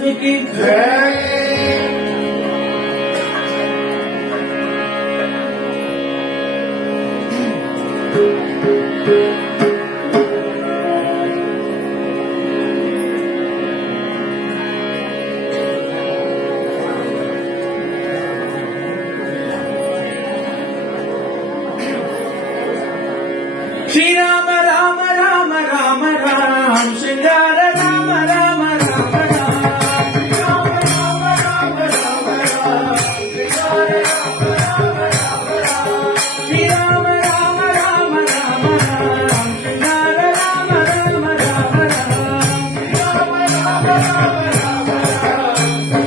महाराज की जय। श्री राम राम राम राम राम श्रृंगार राम राम राम राम श्री राम राम राम राम राम श्रृंगार राम राम राम श्री राम राम राम राम राम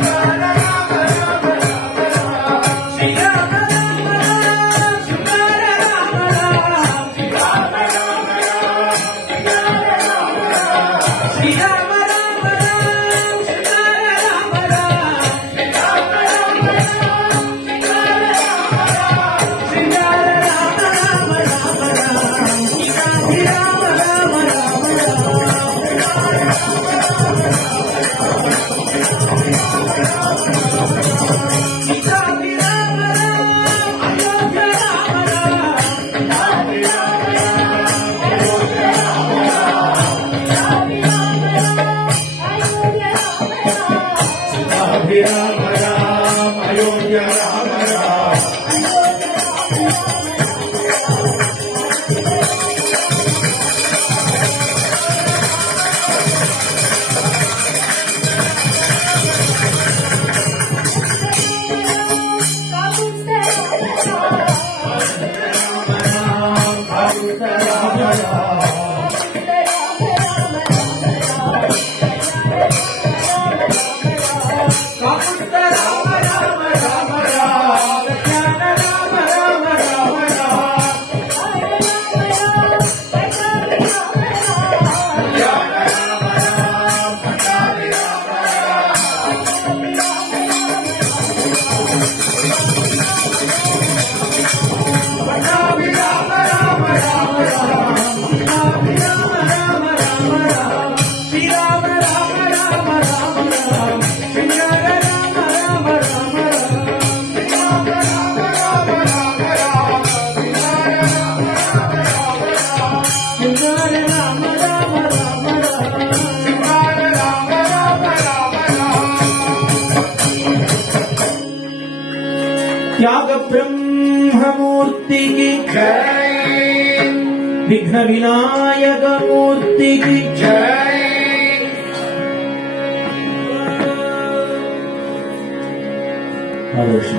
श्रृंगार राम राम राम राम श्री राम राम राम राम राम श्रृंगार राम राम राम राम श्री राम राम राम श्रृंगार राम राम श्री राम राम राम श्रृंगार राम राम श्री राम राम राम श्रृंगार राम राम श्री राम राम राम राम राम अयोध्या राम राम त्याग ब्रह्ममूर्ति की जय। विघ्न विनायक मूर्ति की जय। आदर्श